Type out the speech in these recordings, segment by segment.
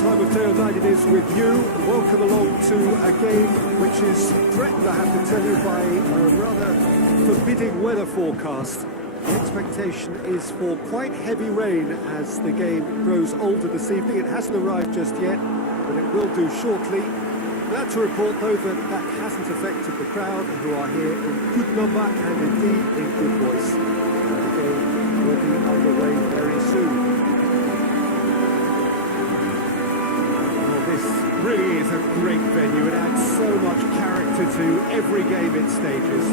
time of day or night it is with you. Welcome along to a game which is threatened, I have to tell you, by a rather forbidding weather forecast. The expectation is for quite heavy rain as the game grows older this evening. It hasn't arrived just yet, but it will do shortly. Glad to report, though, that hasn't affected the crowd, who are here in good number and indeed in good voice. And the game will be underway very soon. This really is a great venue. It adds so much character to every game it stages.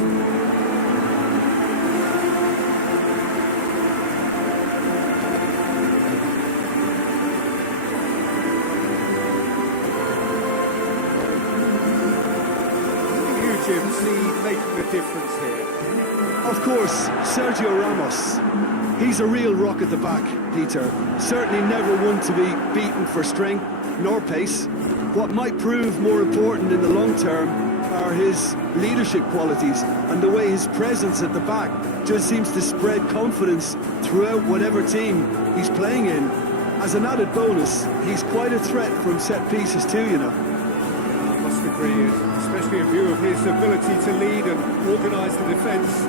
Jim, see making a difference here? Of course, Sergio Ramos. He's a real rock at the back, Peter. Certainly never one to be beaten for strength nor pace. What might prove more important in the long term are his leadership qualities and the way his presence at the back just seems to spread confidence throughout whatever team he's playing in. As an added bonus, he's quite a threat from set pieces too, you know. I must agree, especially in view of his ability to lead and organise the defence.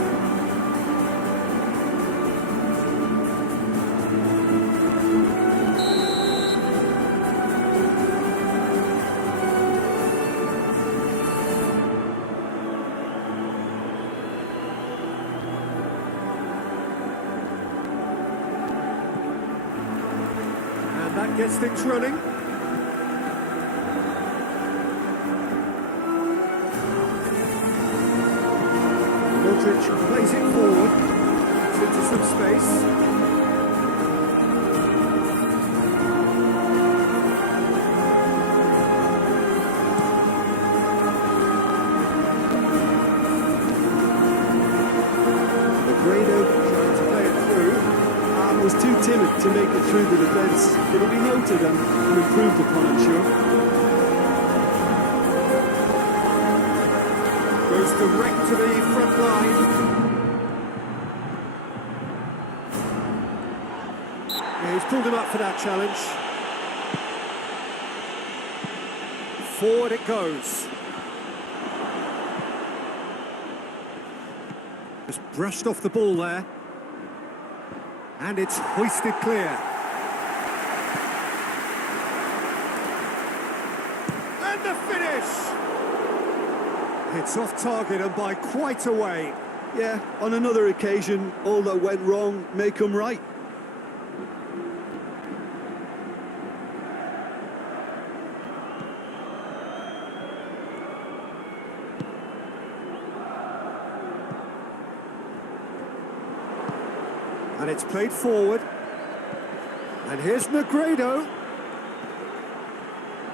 That gets things running. Modric plays it forward. It's into some space. Radeon trying to play it through. Was too timid to make it through the defence. It'll be noted and improved upon, I'm sure. Goes direct to the front line. Yeah, he's pulled him up for that challenge. Forward it goes. Just brushed off the ball there. And it's hoisted clear. And the finish! It's off target and by quite a way. Yeah, on another occasion, all that went wrong may come right. And it's played forward. And here's Negredo.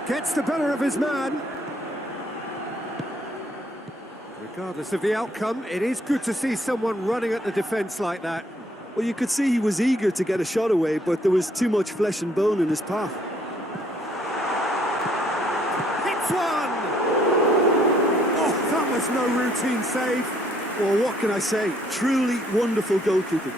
Gets the better of his man. Regardless of the outcome, it is good to see someone running at the defence like that. Well, you could see he was eager to get a shot away, but there was too much flesh and bone in his path. Hits one! Oh, that was no routine save. Well, what can I say? Truly wonderful goalkeeping.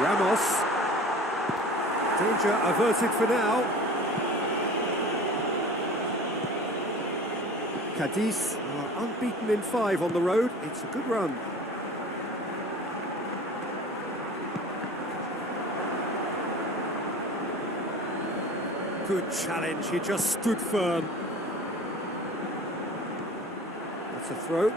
Ramos. Danger averted for now. Cadiz are unbeaten in 5 on the road. It's a good run. Good challenge. He just stood firm. That's a throw.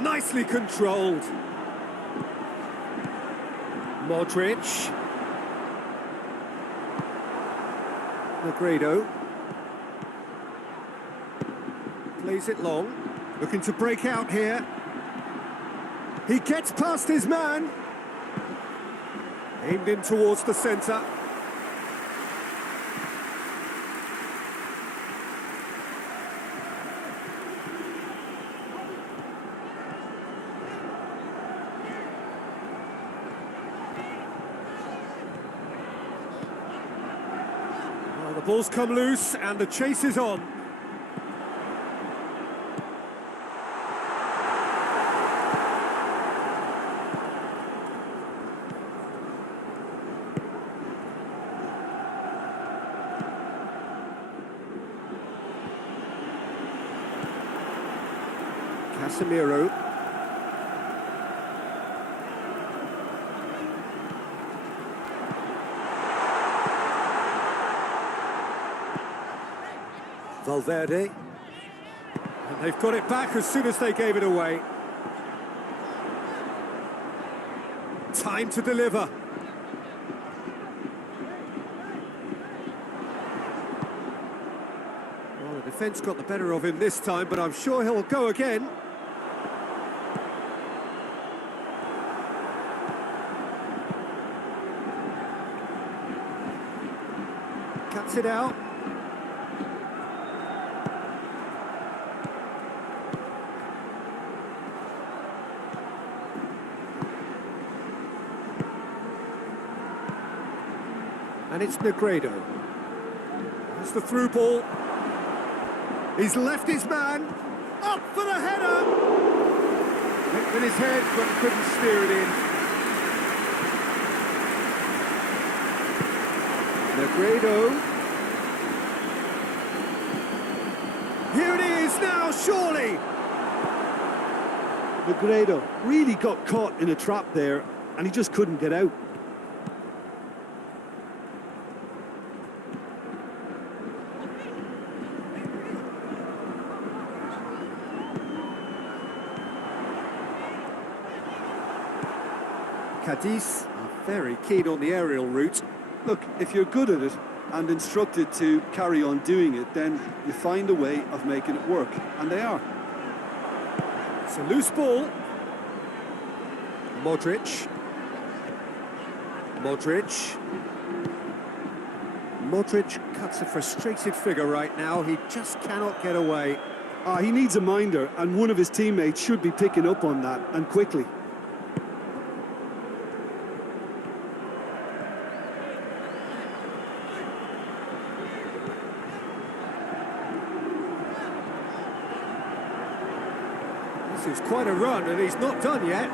Nicely controlled. Modric. Negredo. Plays it long. Looking to break out here. He gets past his man. Aimed in towards the centre. Ball's come loose and the chase is on. Casemiro. Valverde. And they've got it back as soon as they gave it away. Time to deliver. Well, the defence got the better of him this time, but I'm sure he'll go again. Cuts it out. And it's Negredo. That's the through ball. He's left his man. Up for the header. Hit with his head, but couldn't steer it in. Negredo. Here it is now, surely. Negredo really got caught in a trap there, and he just couldn't get out. Cadiz are very keen on the aerial route. Look, if you're good at it and instructed to carry on doing it, then you find a way of making it work, and they are. It's a loose ball. Modric. Modric cuts a frustrated figure right now. He just cannot get away. He needs a minder, and one of his teammates should be picking up on that, and quickly. This is quite a run, and he's not done yet.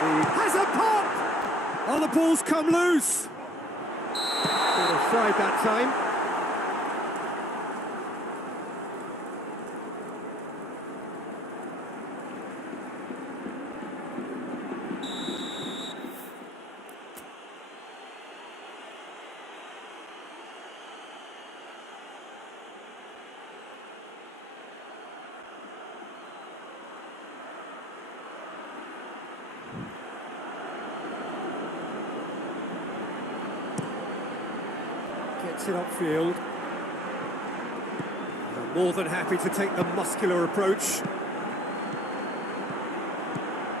And he has a pop! Oh, the ball's come loose. Got offside that time. Gets it upfield. They're more than happy to take the muscular approach.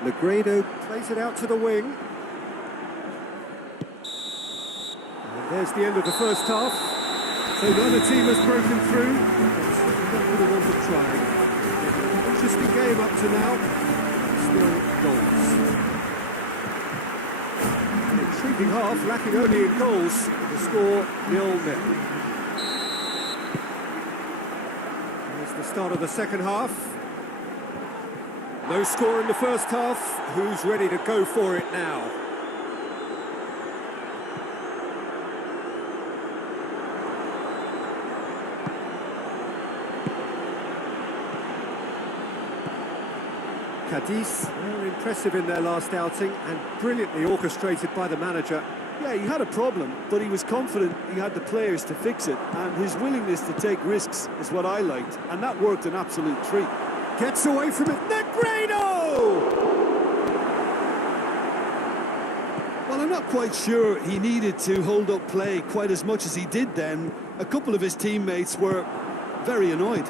Negredo plays it out to the wing. And there's the end of the first half. So neither team has broken through. It's not with a want of trying. Interesting game up to now. Still goals. An intriguing half, lacking only in goals. The score 0-0. Here's the start of the second half. No score in the first half. Who's ready to go for it now? Cadiz, they're impressive in their last outing and brilliantly orchestrated by the manager. Yeah, he had a problem, but he was confident he had the players to fix it, and his willingness to take risks is what I liked, and that worked an absolute treat. Gets away from it, Negredo! Well, I'm not quite sure he needed to hold up play quite as much as he did then. A couple of his teammates were very annoyed.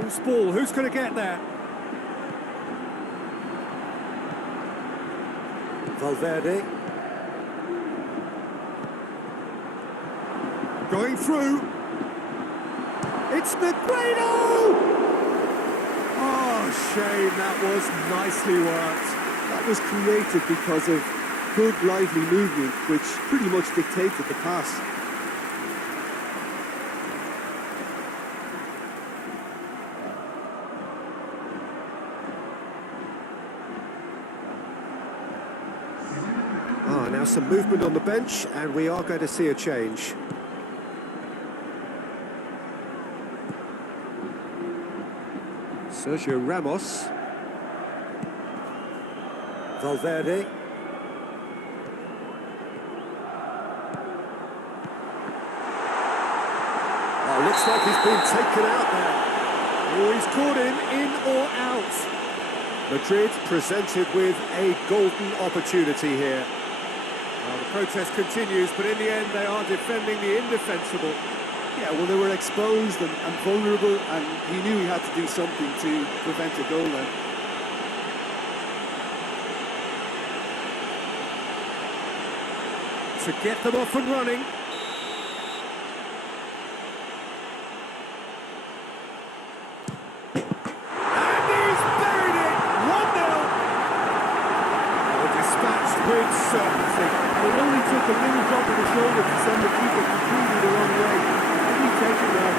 Loose ball, who's going to get there? Valverde. Going through. It's Negredo! Oh, shame, that was nicely worked. That was created because of good, lively movement, which pretty much dictated the pass. Now some movement on the bench, and we are going to see a change. Sergio Ramos. Valverde. Oh, looks like he's been taken out there. Oh, he's caught him in or out. Madrid presented with a golden opportunity here. Well, the protest continues, but in the end they are defending the indefensible. Yeah, well, they were exposed and vulnerable, and he knew he had to do something to prevent a goal then. To get them off and running. And he's buried it! 1-0! Oh, dispatched with certainty. It only took a little drop of the shoulder to send the keeper completely the wrong way. Didn't he take it well?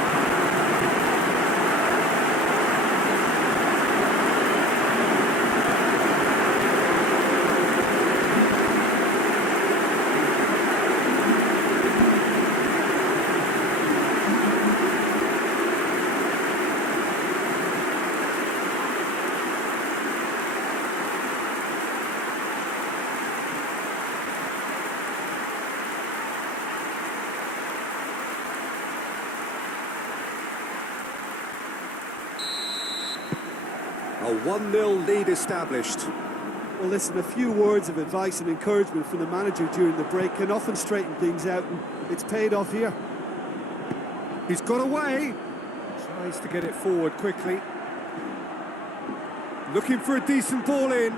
A 1-0 lead established. Well, listen, a few words of advice and encouragement from the manager during the break can often straighten things out, and it's paid off here. He's got away. Tries to get it forward quickly. Looking for a decent ball in.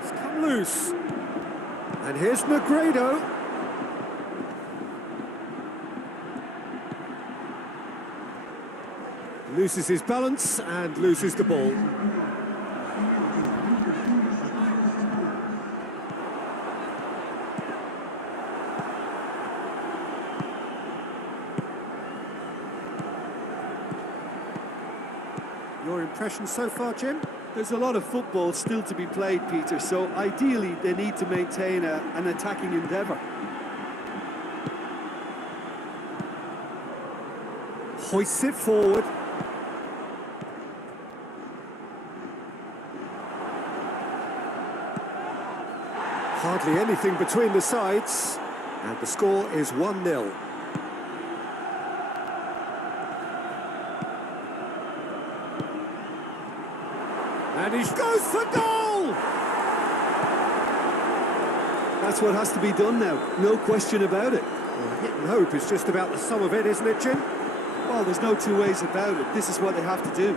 It's come loose. And here's Negredo. Loses his balance and loses the ball. Your impression so far, Jim? There's a lot of football still to be played, Peter, so ideally they need to maintain an attacking endeavour. Hoists it forward. Hardly anything between the sides, and the score is 1-0. And he goes for goal! That's what has to be done now, no question about it. Well, hit and hope is just about the sum of it, isn't it, Jim? Well, there's no two ways about it. This is what they have to do.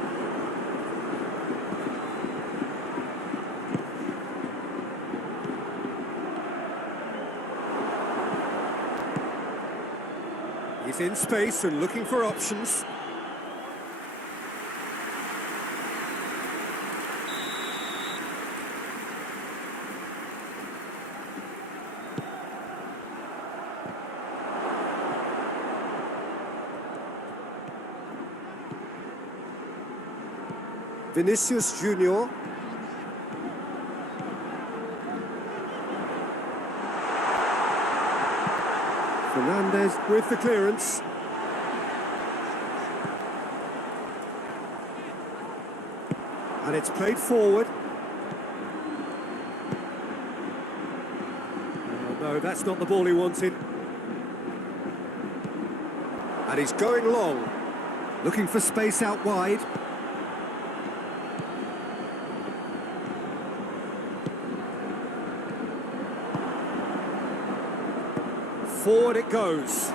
He's in space and looking for options. Vinicius Junior. Fernandez with the clearance. And it's played forward. Oh, no, that's not the ball he wanted. And he's going long, looking for space out wide. Forward it goes.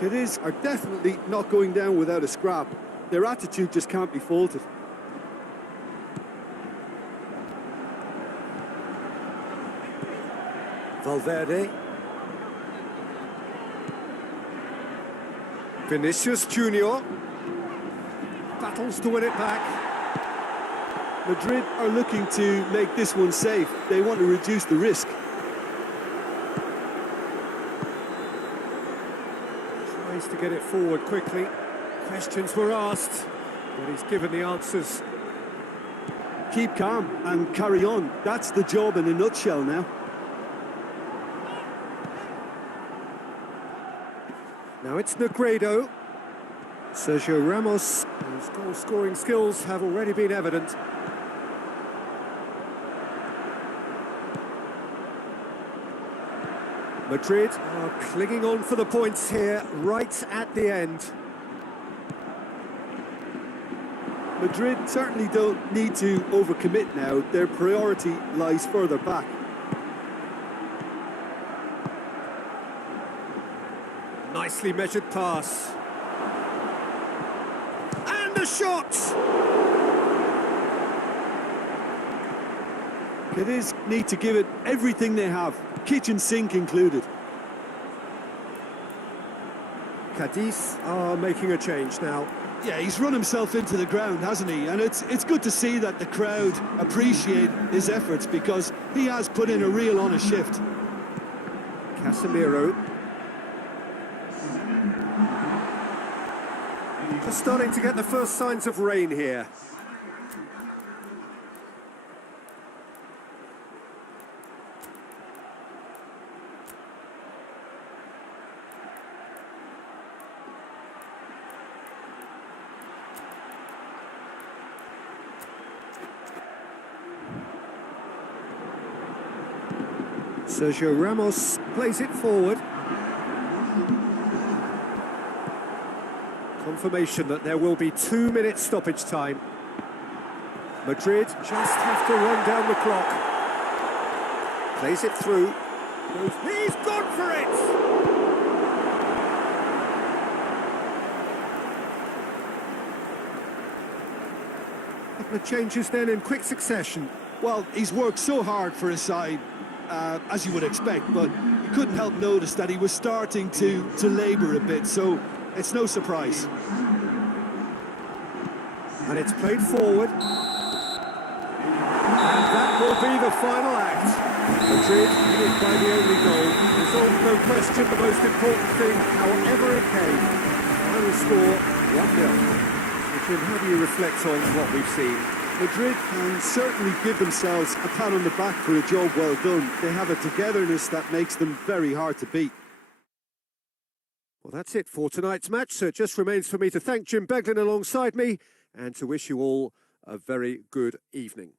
Cadiz are definitely not going down without a scrap. Their attitude just can't be faulted. Valverde. Vinicius Junior battles to win it back. Madrid are looking to make this one safe. They want to reduce the risk. Tries to get it forward quickly. Questions were asked, but he's given the answers. Keep calm and carry on. That's the job in a nutshell now. Now it's Negredo. Sergio Ramos, whose goal-scoring skills have already been evident. Madrid are clinging on for the points here, right at the end. Madrid certainly don't need to overcommit now. Their priority lies further back. Nicely measured pass. And a shot! Cadiz need to give it everything they have, kitchen sink included. Cadiz are making a change now. Yeah, he's run himself into the ground, hasn't he? And it's good to see that the crowd appreciate his efforts because he has put in a real honest shift. Casemiro. Just starting to get the first signs of rain here. Sergio Ramos plays it forward. Confirmation that there will be 2 minutes stoppage time. Madrid just have to run down the clock. Plays it through. He's gone for it! Couple of changes then in quick succession. Well, he's worked so hard for his side, as you would expect, but you couldn't help notice that he was starting to labour a bit, so it's no surprise. And it's played forward. And that will be the final act. Madrid win by the only goal. Result, no question, the most important thing, however it came. Final score, 1-0. Jim, how do you reflect on what we've seen? Madrid can certainly give themselves a pat on the back for a job well done. They have a togetherness that makes them very hard to beat. Well, that's it for tonight's match. So it just remains for me to thank Jim Beglin alongside me and to wish you all a very good evening.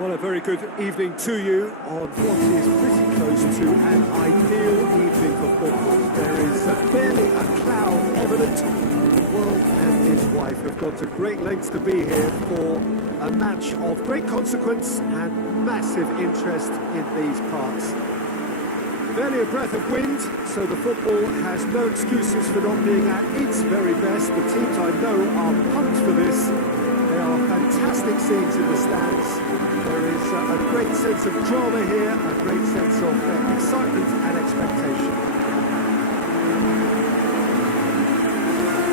Well, a very good evening to you on what is pretty close to an ideal evening for football. There is barely a cloud evident. The world and his wife have gone to great lengths to be here for a match of great consequence and massive interest in these parts. Barely a breath of wind, so the football has no excuses for not being at its very best. The teams I know are pumped for this. There are fantastic scenes in the stands. There is a great sense of drama here, a great sense of excitement and expectation.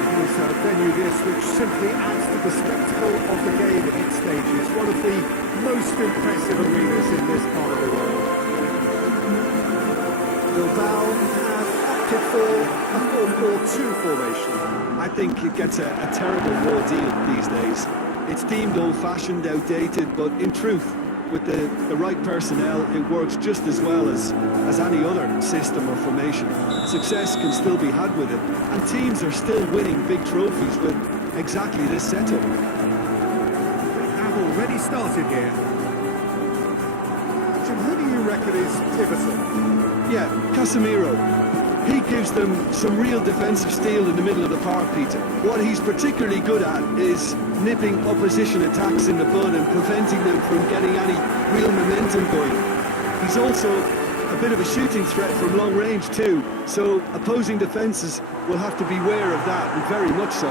It is a venue this which simply adds to the spectacle of the game at its stages. One of the most impressive arenas in this part of the world. Bilbao have opted for a 4-4-2 formation. I think it gets a terrible raw deal these days. It's deemed old-fashioned, outdated, but in truth, with the right personnel, it works just as well as any other system or formation. Success can still be had with it, and teams are still winning big trophies with exactly this setup. They have already started here. Jim, who do you reckon is pivotal? Yeah, Casemiro. He gives them some real defensive steel in the middle of the park, Peter. What he's particularly good at is nipping opposition attacks in the bud and preventing them from getting any real momentum going. He's also a bit of a shooting threat from long range too, so opposing defences will have to beware of that, and very much so.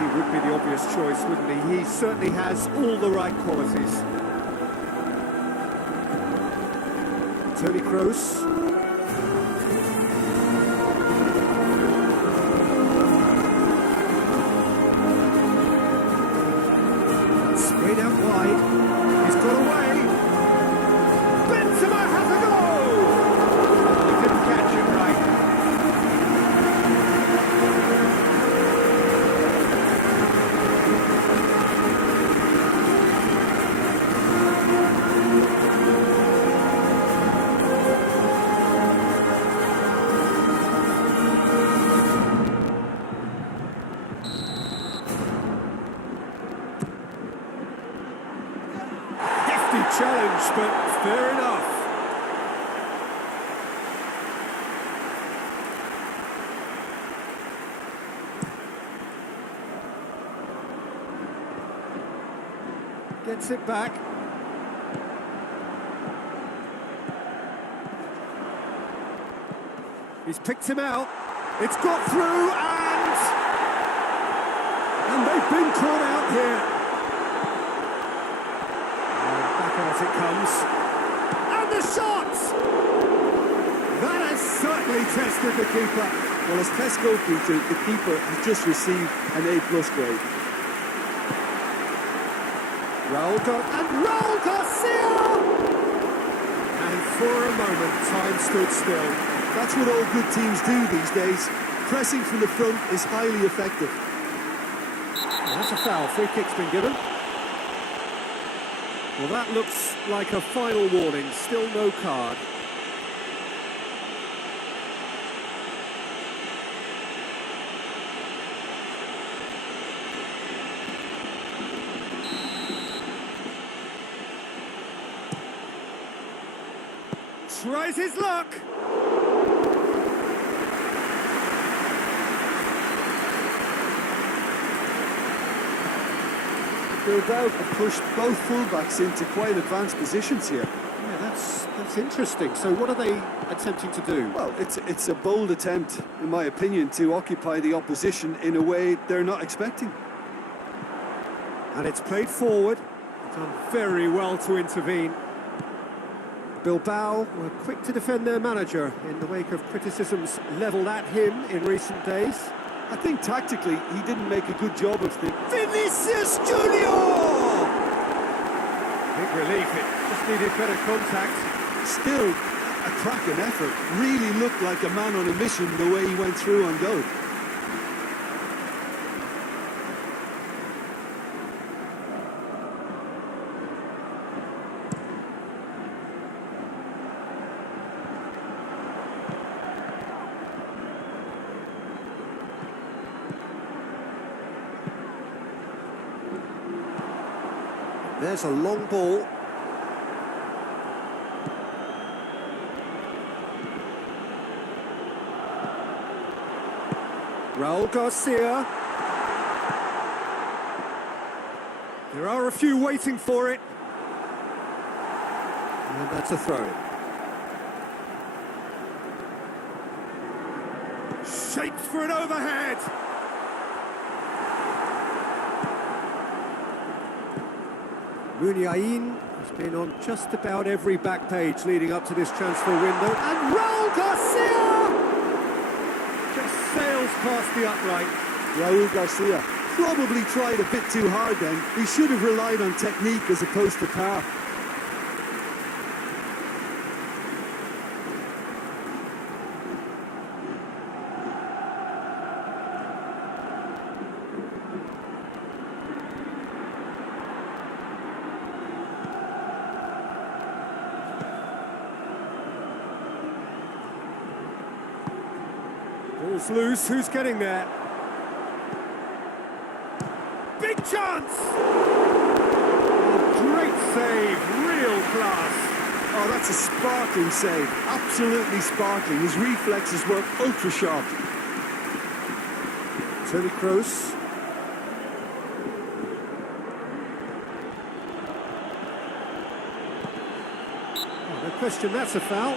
He would be the obvious choice, wouldn't he? He certainly has all the right qualities. Toni Kroos. Straight out wide. He's got away. Benzema has a goal! He didn't catch it right. Challenge, but fair enough. Gets it back. He's picked him out. It's got through and they've been caught out here. As it comes, and the shot! That has certainly tested the keeper. Well, as tests go, Peter, the keeper has just received an A+ grade. Raul Garcia! And for a moment, time stood still. That's what all good teams do these days. Pressing from the front is highly effective. Well, that's a foul. Free kick's been given. Well, that looks like a final warning. Still no card. Tries his luck. Bilbao have pushed both fullbacks into quite advanced positions here. Yeah, that's interesting. So what are they attempting to do? Well, it's a bold attempt, in my opinion, to occupy the opposition in a way they're not expecting. And it's played forward. Done very well to intervene. Bilbao were quick to defend their manager in the wake of criticisms levelled at him in recent days. I think tactically he didn't make a good job of things. Vinicius Junior! Big relief, it just needed better contact. Still, a cracking effort. Really looked like a man on a mission the way he went through on goal. There's a long ball. Raul Garcia. There are a few waiting for it. And that's a throw. Shapes for an overhead. Muniain has been on just about every back page leading up to this transfer window. And Raul Garcia just sails past the upright. Raul Garcia probably tried a bit too hard then. He should have relied on technique as opposed to power. Ball's loose, who's getting there? Big chance! Oh, great save, real class. Oh, that's a sparkling save. Absolutely sparkling. His reflexes were ultra sharp. Toni Kroos. Oh, no question, that's a foul.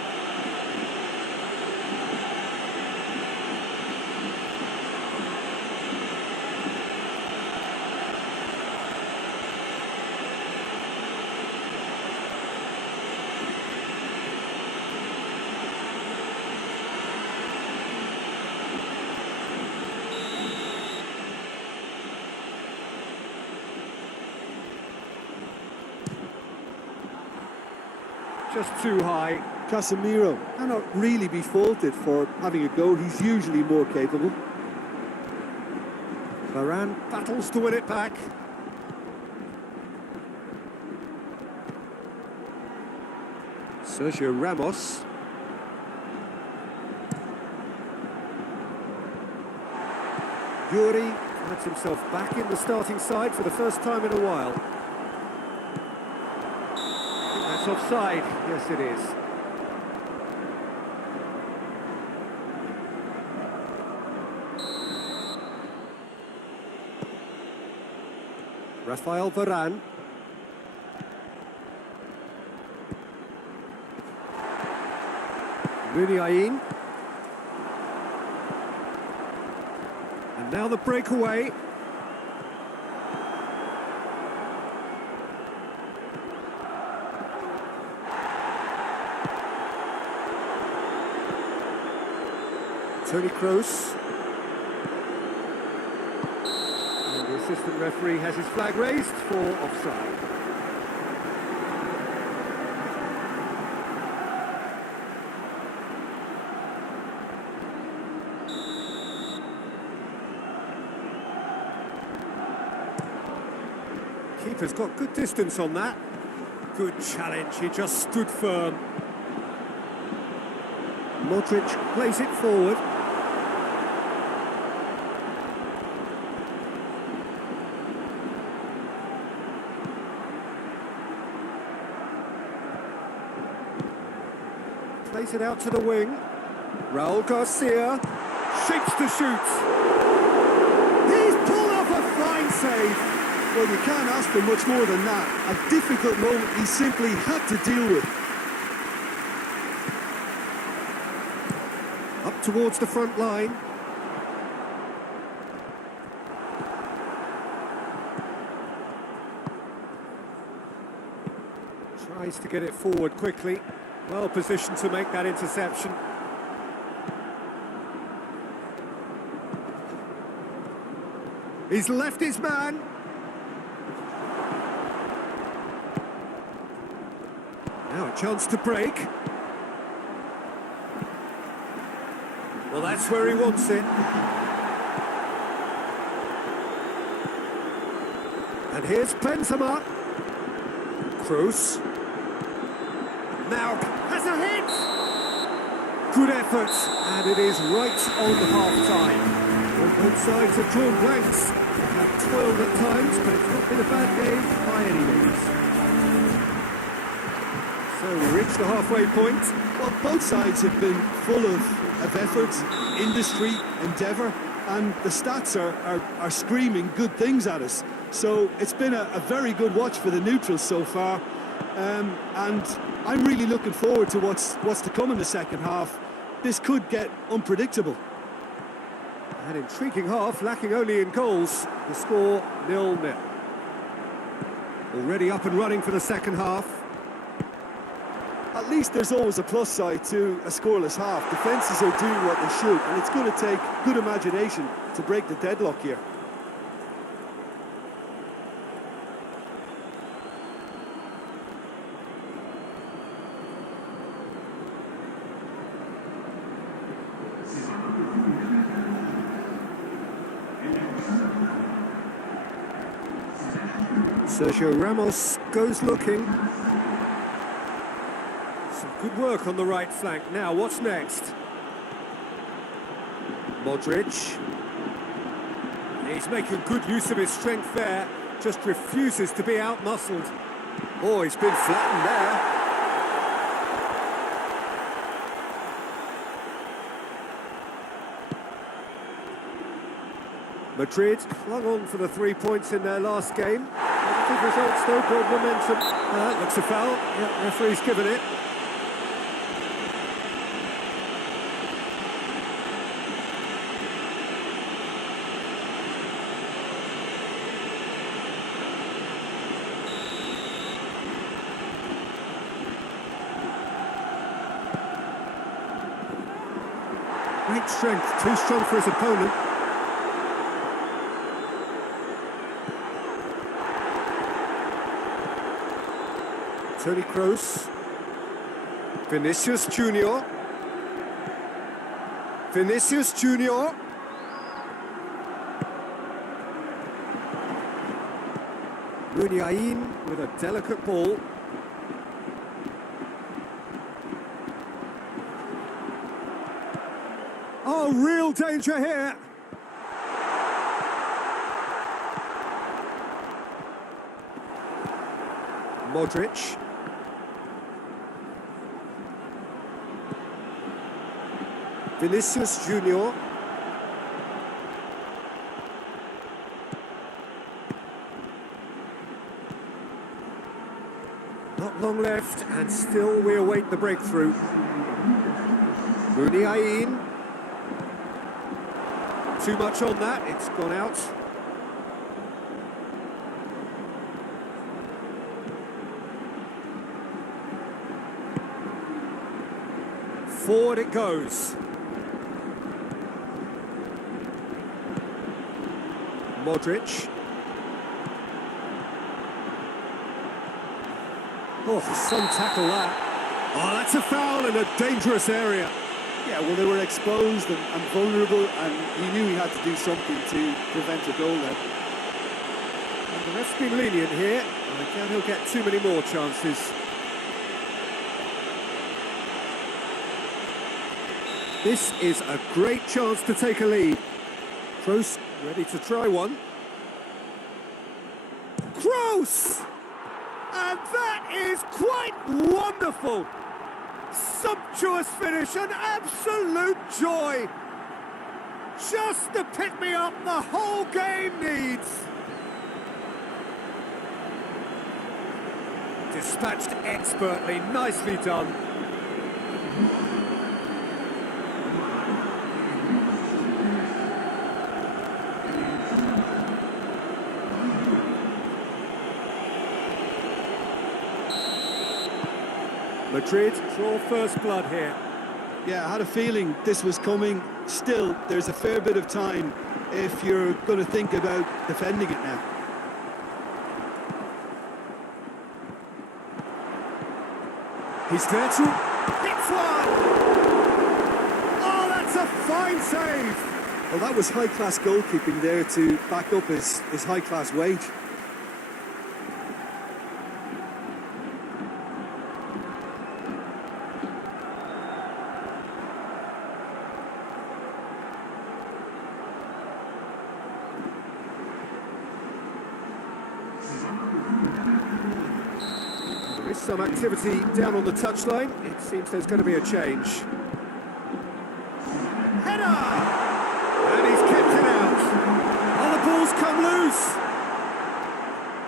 Just too high. Casemiro cannot really be faulted for having a go. He's usually more capable. Varane battles to win it back. Sergio Ramos. Yuri finds himself back in the starting side for the first time in a while. That's offside. Yes, it is. Rafael Varane. Muniain. And now the breakaway. Toni Kroos. And the assistant referee has his flag raised for offside. Keeper's got good distance on that. Good challenge, he just stood firm. Modric plays it forward. Plays it out to the wing. Raul Garcia shapes to shoot. He's pulled off a fine save. Well, you can't ask for much more than that. A difficult moment he simply had to deal with. Up towards the front line. Tries to get it forward quickly. Well positioned to make that interception. He's left his man. Now a chance to break. Well, that's where he wants it. And here's Benzema. Kroos. Now has a hit. Good effort, and it is right on half-time. Well, both sides have drawn blanks. Have toiled at times, but it's not been a bad game by any means. So we reach the halfway point. Well, both sides have been full of effort, industry, endeavour. and the stats are screaming good things at us. So it's been a very good watch for the neutrals so far, and I'm really looking forward to what's to come in the second half. This could get unpredictable. An intriguing half, lacking only in goals. The score 0-0. Already up and running for the second half. At least there's always a plus side to a scoreless half. Defences are doing what they should, and it's going to take good imagination to break the deadlock here. Sergio Ramos goes looking. Some good work on the right flank. Now, what's next? Modric. He's making good use of his strength there. Just refuses to be outmuscled. Oh, he's been flattened there. Madrid clung on for the 3 points in their last game. Good results though, good momentum. That looks a foul. Yeah, referee's given it. Great strength, too strong for his opponent. Tony Kroos, Vinicius Junior, Muniain with a delicate ball. Oh, real danger here. Modric. Vinicius Junior. Not long left, and still we await the breakthrough. Muniain. Too much on that, it's gone out. Forward it goes. Modric. Oh, some tackle that. Oh, that's a foul in a dangerous area. Yeah, well, they were exposed and vulnerable, and he knew he had to do something to prevent a goal there. And the ref's been lenient here. I doubt he'll get too many more chances. This is a great chance to take a lead. Kroos ready to try one. Kroos! And that is quite wonderful! Sumptuous finish, an absolute joy! Just the pick-me-up the whole game needs! Dispatched expertly, nicely done. Madrid draw first blood here. Yeah, I had a feeling this was coming. Still, there's a fair bit of time if you're going to think about defending it now. He's there to hit one! Oh, that's a fine save! Well, that was high-class goalkeeping there to back up his high-class wage. There is some activity down on the touchline. It seems there's going to be a change. Header! And he's kept it come loose.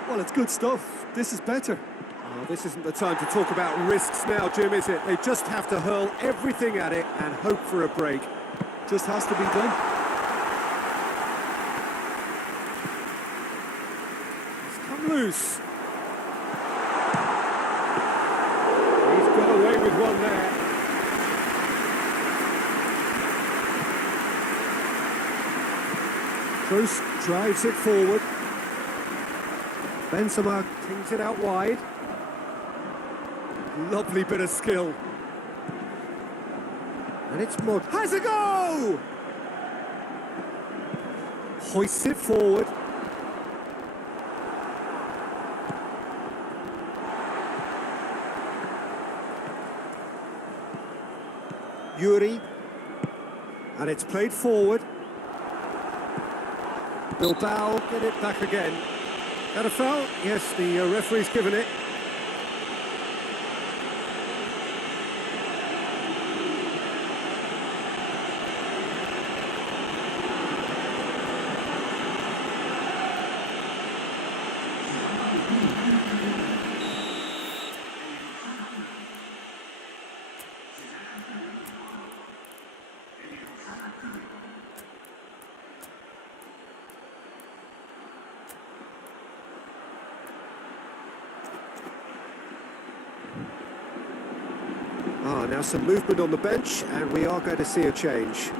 Well, it's good stuff. This is better. Oh, this isn't the time to talk about risks now, Jim, is it? They just have to hurl everything at it and hope for a break. Just has to be done. It's come loose. He's got away with one there. Kroos drives it forward. Benzema tings it out wide. Lovely bit of skill. And it's Mod. Has a go! Hoists it forward. Yuri. And it's played forward. Bilbao get it back again. Got a foul? Yes, the referee's given it. Now some movement on the bench, and we are going to see a change.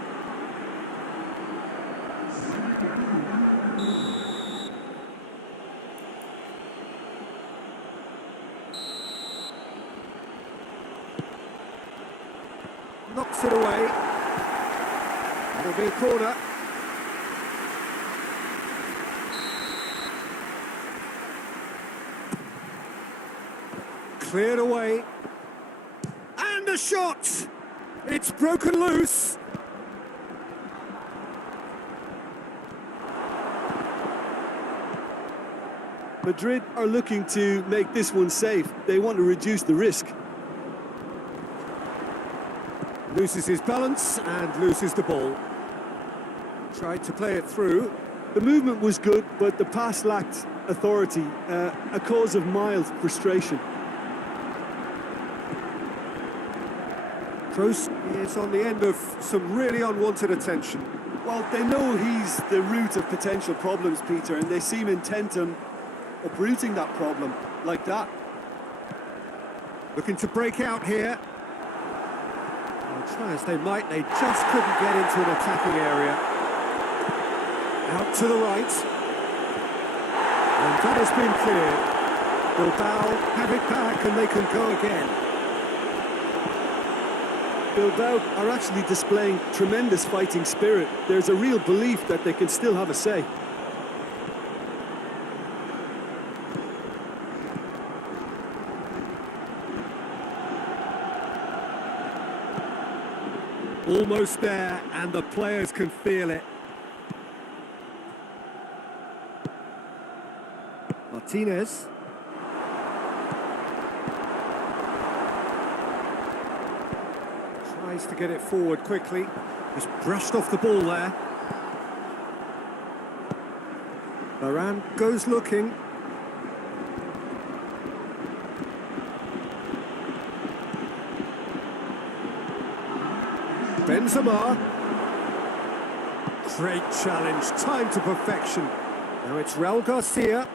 Knocks it away. It'll be a corner. Cleared away. And a shot! It's broken loose. Madrid are looking to make this one safe. They want to reduce the risk. Loses his balance and loses the ball. Tried to play it through. The movement was good, but the pass lacked authority, a cause of mild frustration. Kroos is on the end of some really unwanted attention. Well, they know he's the root of potential problems, Peter, and they seem intent on uprooting that problem, like that. Looking to break out here. Well, try as they might, they just couldn't get into an attacking area. Out to the right. And that has been cleared. Bilbao have it back and they can go again. Bilbao are actually displaying tremendous fighting spirit. There's a real belief that they can still have a say. Almost there, and the players can feel it. Martinez. Tries to get it forward quickly. Just brushed off the ball there. Varane goes looking. Benzema. Great challenge, time to perfection. Now it's Raul Garcia.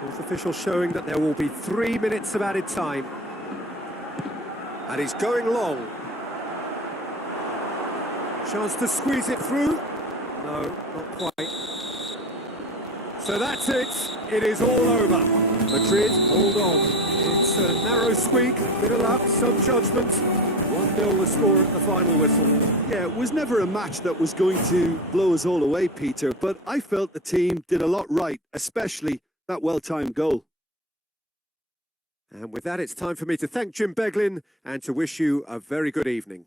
Fourth official showing that there will be 3 minutes of added time. And he's going long. Chance to squeeze it through. No, not quite. So that's it. It is all over. Madrid, hold on. It's a narrow squeak, bit of luck, some judgment. 1-0 the score at the final whistle. Yeah, it was never a match that was going to blow us all away, Peter, but I felt the team did a lot right, especially that well-timed goal. And with that, it's time for me to thank Jim Beglin and to wish you a very good evening.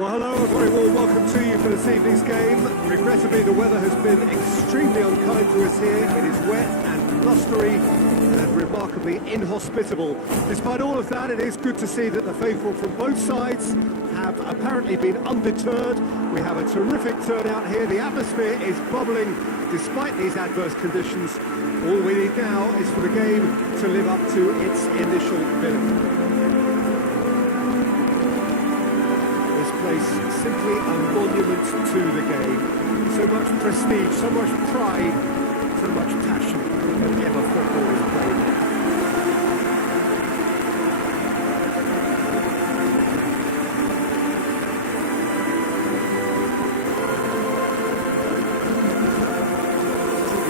Well, hello, a very warm welcome to you for this evening's game. Regrettably, the weather has been extremely unkind to us here. It is wet and blustery and remarkably inhospitable. Despite all of that, it is good to see that the faithful from both sides have apparently been undeterred. We have a terrific turnout here. The atmosphere is bubbling despite these adverse conditions. All we need now is for the game to live up to its initial billing. Place simply a monument to the game. So much prestige, so much pride, so much passion whenever football is played.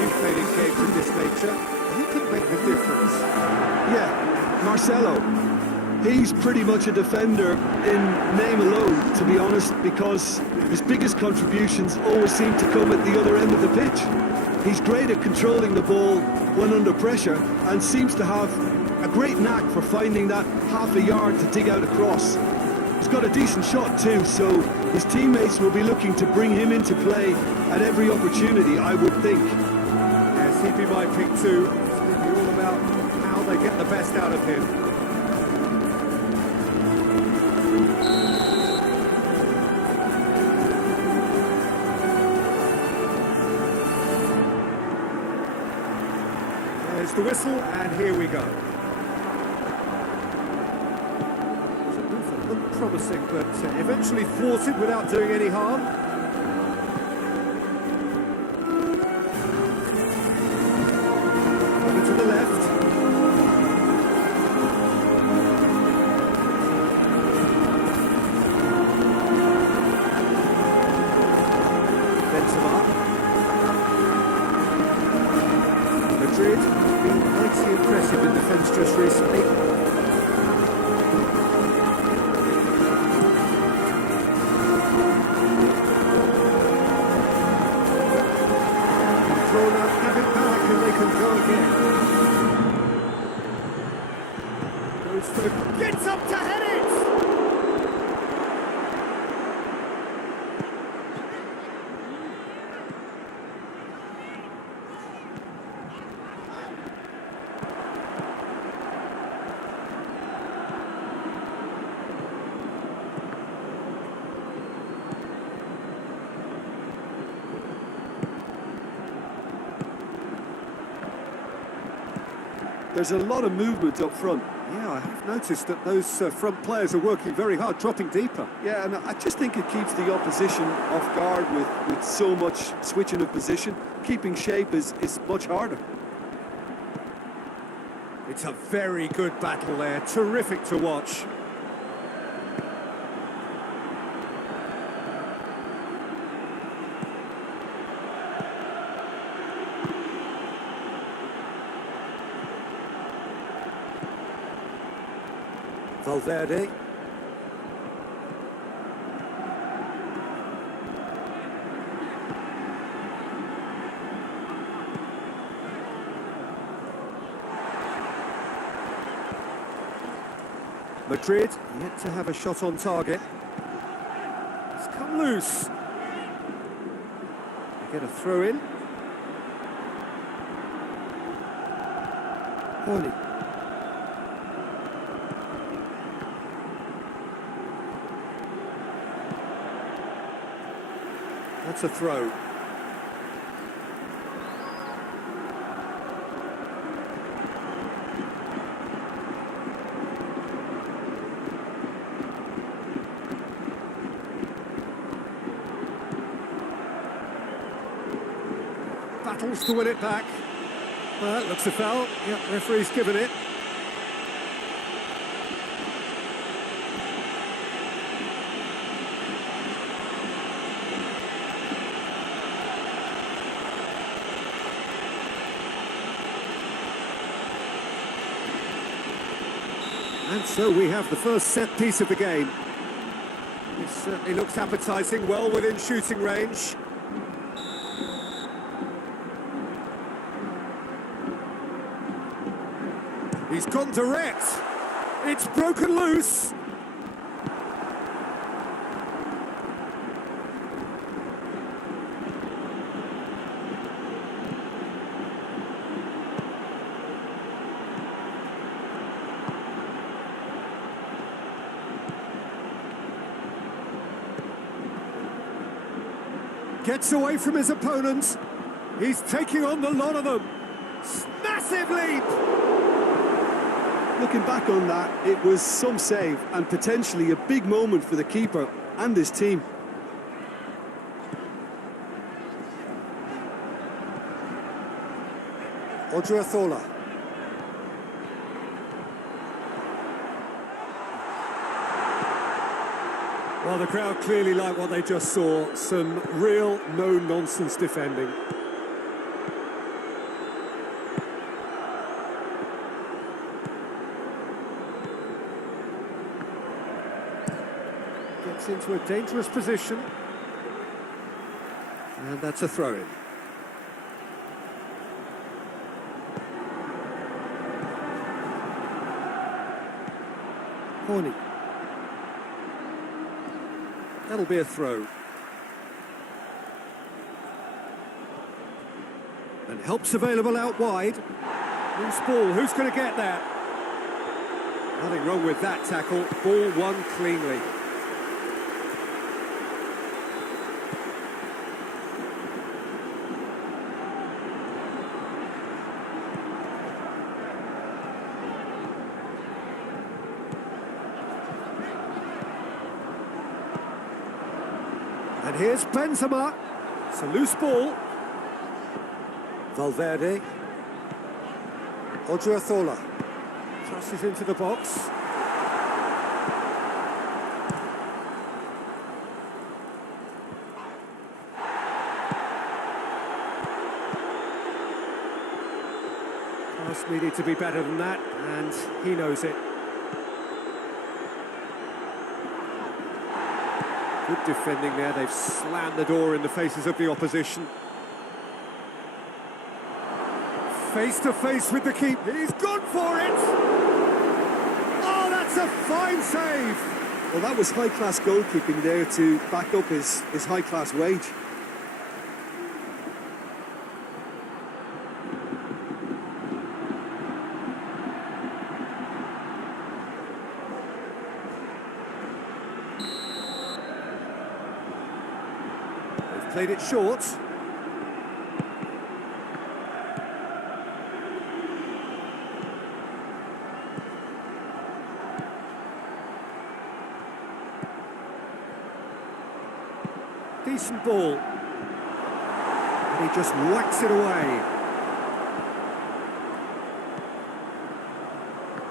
You've played in games of this nature. Who can make the difference? Yeah, Marcelo. He's pretty much a defender in name alone, to be honest, because his biggest contributions always seem to come at the other end of the pitch. He's great at controlling the ball when under pressure and seems to have a great knack for finding that half a yard to dig out a cross. He's got a decent shot too, so his teammates will be looking to bring him into play at every opportunity, I would think. Yes, he'd be my pick too. It's going to be all about how they get the best out of him. There's the whistle, and here we go. So both looked promising, but eventually thwarted without doing any harm. Over to the left. Madrid have been mighty impressive in defence just recently. Thrown up, have it back, and they can go again. Goes for the... Gets up to head it! There's a lot of movement up front. Yeah, I have noticed that those front players are working very hard, dropping deeper. Yeah, and I just think it keeps the opposition off guard with so much switching of position. Keeping shape is much harder. It's a very good battle there, terrific to watch. Valverde. Madrid yet to have a shot on target. It's come loose. They get a throw in. Holy. That's a throw. Battles to win it back. Well, that looks a foul. Yep, referee's given it. And so we have the first set piece of the game. This certainly looks appetising, well within shooting range. He's gone direct. It's broken loose. Gets away from his opponents. He's taking on the lot of them. Massive leap! Looking back on that, it was some save and potentially a big moment for the keeper and his team. Odriozola. Well, the crowd clearly like what they just saw. Some real no-nonsense defending. Gets into a dangerous position. And that's a throw-in. Horny. That'll be a throw. And help's available out wide. Loose ball, who's going to get that? Nothing wrong with that tackle. Ball won cleanly. And here's Benzema. It's a loose ball. Valverde. Odriozola. Crosses into the box. Pass needed to be better than that, and he knows it. Good defending there, they've slammed the door in the faces of the opposition. Face to face with the keeper, he's gone for it! Oh, that's a fine save! Well, that was high-class goalkeeping there to back up his high-class wage. Played it short. Decent ball. And he just whacks it away.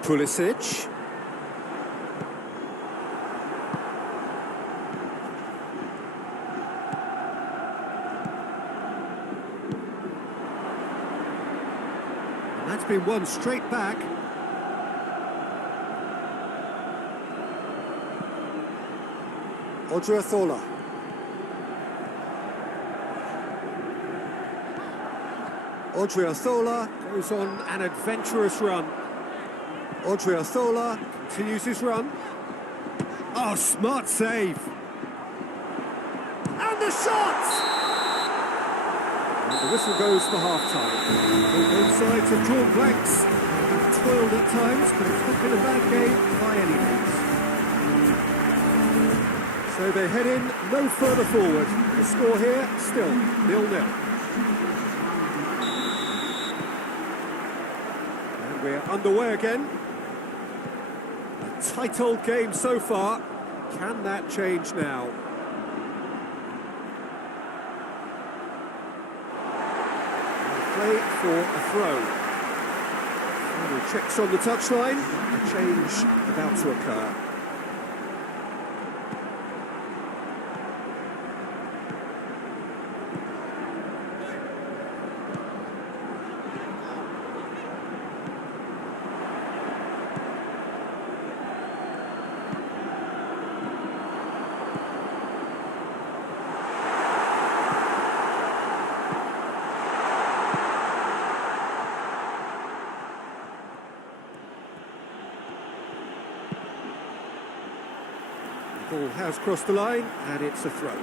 Pulisic. That's been won straight back. Odriozola. Odriozola goes on an adventurous run. Odriozola continues his run. Oh, smart save. And the shot! And the whistle goes for half-time. Both sides have drawn blanks, have toiled at times, but it's not been a bad game by any means. So they head in no further forward. The score here, still 0-0. And we're underway again. A tight old game so far. Can that change now? Play for a throw. Checks on the touchline. A change about to occur. Ball has crossed the line, and it's a throw.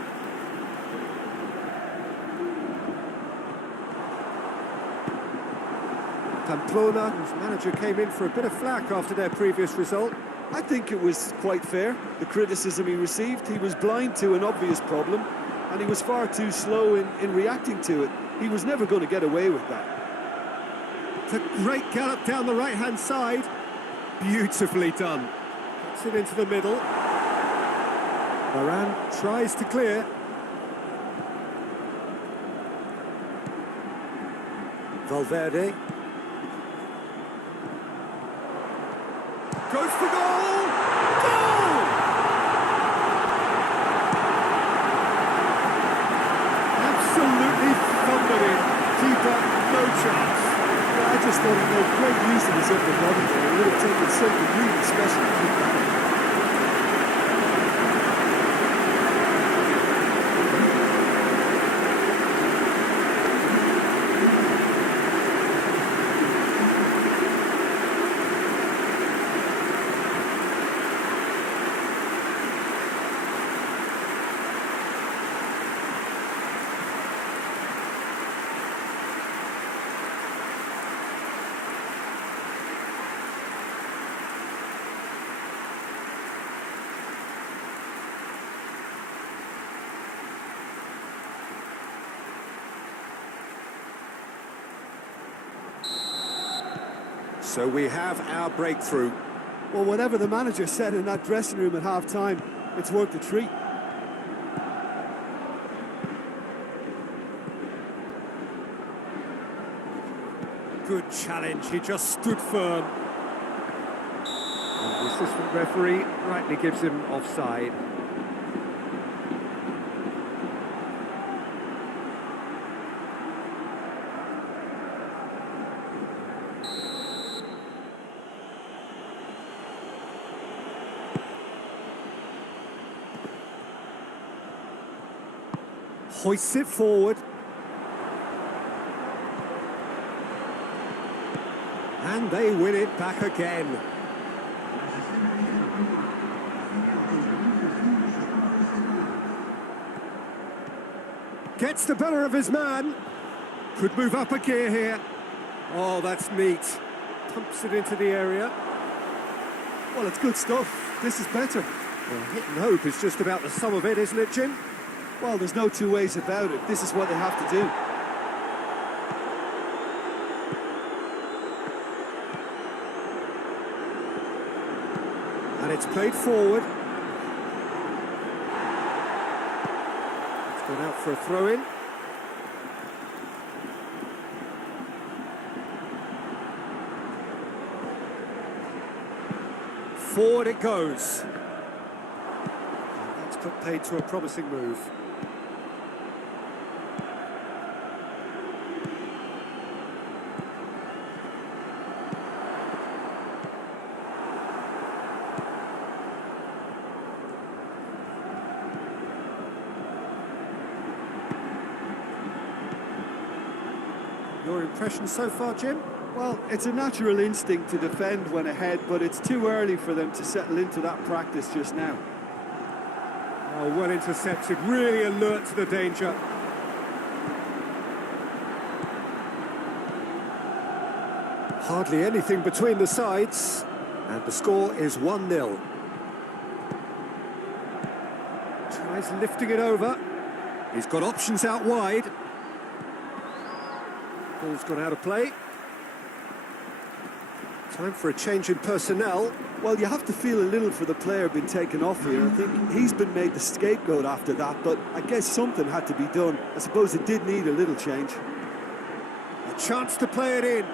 Pamplona, whose manager came in for a bit of flack after their previous result. I think it was quite fair, the criticism he received. He was blind to an obvious problem, and he was far too slow in reacting to it. He was never going to get away with that. It's a great gallop down the right-hand side. Beautifully done. Gets it into the middle. Varane tries to clear. Valverde. Goes for goal! Goal! Absolutely thundered it. Keeper, no chance. Yeah, I just thought he made great use of his upper body there. It would have taken something really special to keep that in. So we have our breakthrough. Well, whatever the manager said in that dressing room at half-time, it's worth the treat. Good challenge, he just stood firm. And the assistant referee rightly gives him offside. Hoists it forward. And they win it back again. Gets the better of his man. Could move up a gear here. Oh, that's neat. Pumps it into the area. Well, it's good stuff. This is better. Well, hit and hope is just about the sum of it, isn't it, Jim? Well, there's no two ways about it. This is what they have to do. And it's played forward. It's gone out for a throw-in. Forward it goes. And that's put paid to a promising move. Your impression so far, Jim? Well, it's a natural instinct to defend when ahead, but it's too early for them to settle into that practice just now. Oh, well intercepted, really alert to the danger. Hardly anything between the sides, and the score is 1-0. Tries lifting it over. He's got options out wide. Ball's gone out of play. Time for a change in personnel. Well, you have to feel a little for the player being taken off here. I think he's been made the scapegoat after that, but I guess something had to be done. I suppose it did need a little change. A chance to play it in.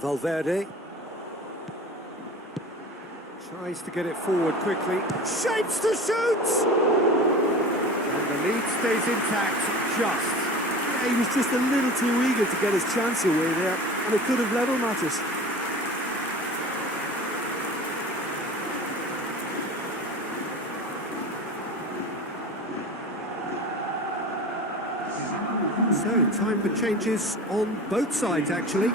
Valverde tries to get it forward quickly. Shapes to shoot! And the lead stays intact, just. Yeah, he was just a little too eager to get his chance away there, and it could have level matters. So, time for changes on both sides, actually.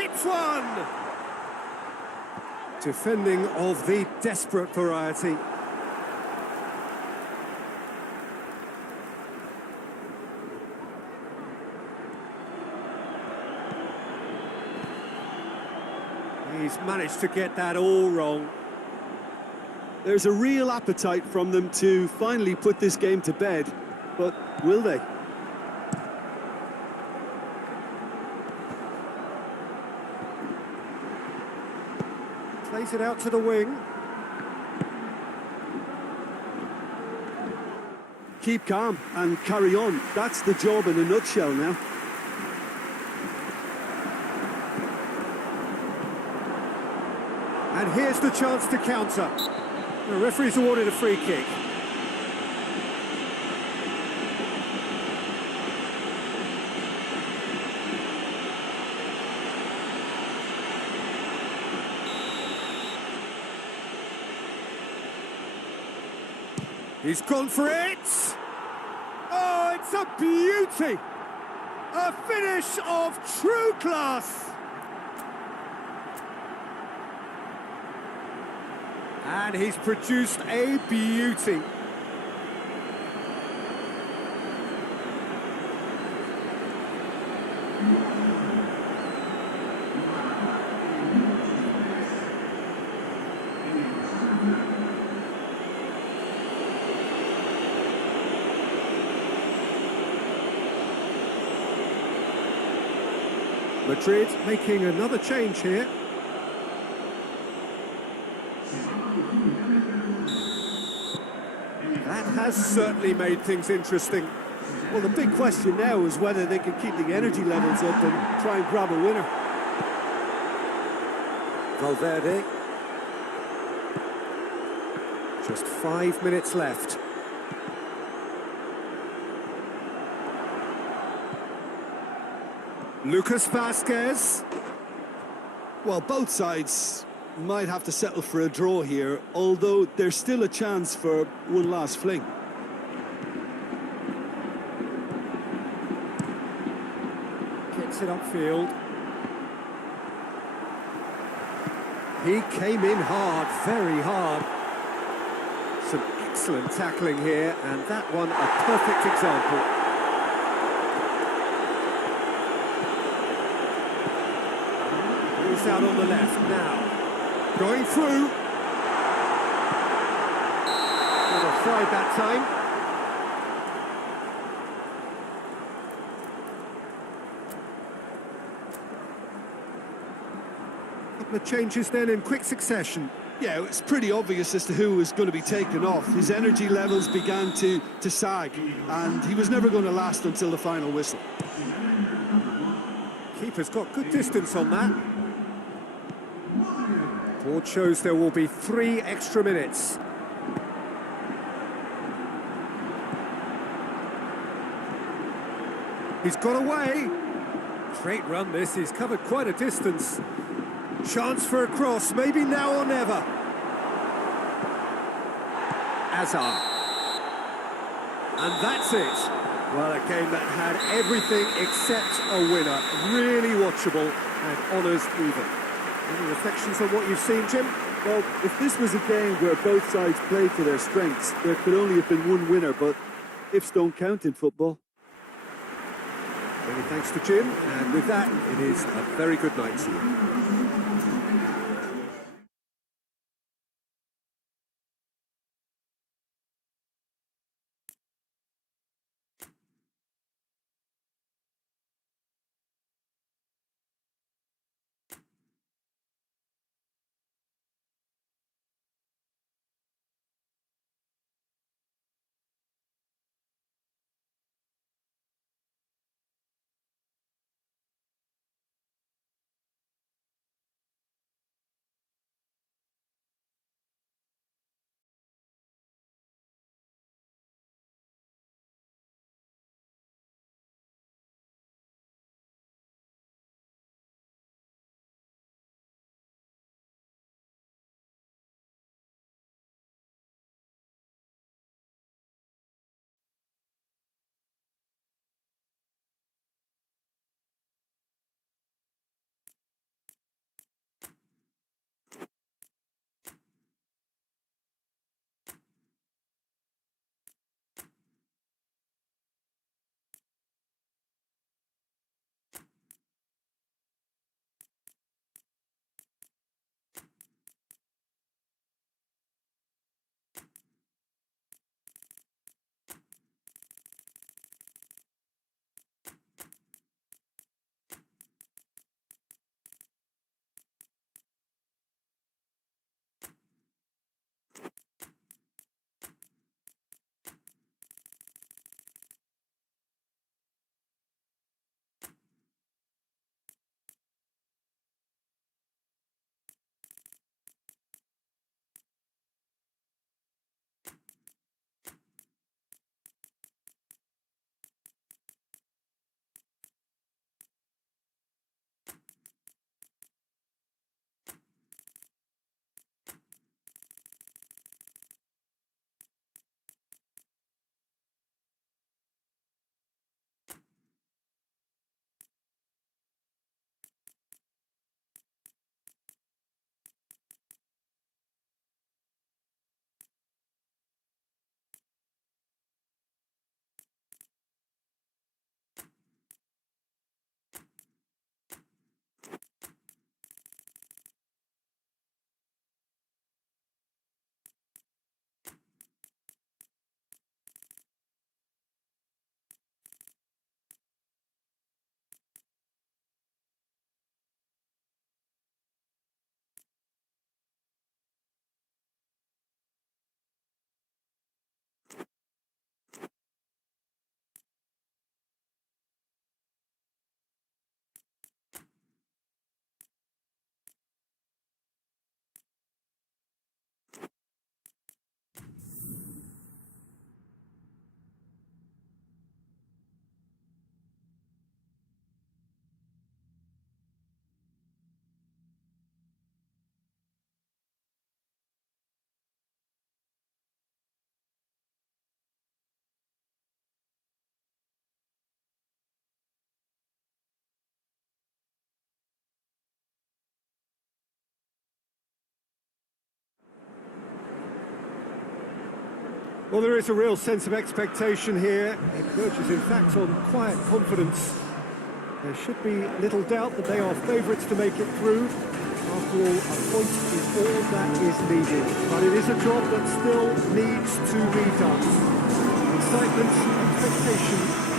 hits one! Defending of the desperate variety. He's managed to get that all wrong. There's a real appetite from them to finally put this game to bed, but will they? Plays it out to the wing. Keep calm and carry on. That's the job in a nutshell now. And here's the chance to counter. The referee's awarded a free kick. He's gone for it! Oh, it's a beauty! A finish of true class! And he's produced a beauty. Madrid making another change here. That has certainly made things interesting. Well, the big question now is whether they can keep the energy levels up and try and grab a winner. Valverde. Just 5 minutes left. Lucas Vázquez. Well, both sides might have to settle for a draw here, although there's still a chance for one last fling. Gets it upfield. He came in hard, very hard. Some excellent tackling here, and that one a perfect example. He's out on the left now. Going through. Got offside that time. Couple of changes then in quick succession. Yeah, it's pretty obvious as to who was going to be taken off. His energy levels began to sag, and he was never going to last until the final whistle. Keeper's got good distance on that. Board shows there will be 3 extra minutes. He's got away. Great run this, he's covered quite a distance. Chance for a cross, maybe now or never. Hazard. And that's it. Well, a game that had everything except a winner. Really watchable and honours even. Any reflections on what you've seen, Jim? Well, if this was a game where both sides played to their strengths, there could only have been one winner, but ifs don't count in football. Many thanks to Jim, and with that, it is a very good night to you. Well, there is a real sense of expectation here. It verges, in fact, on quiet confidence. There should be little doubt that they are favourites to make it through. After all, a point is all that is needed. But it is a job that still needs to be done. Excitement, expectation,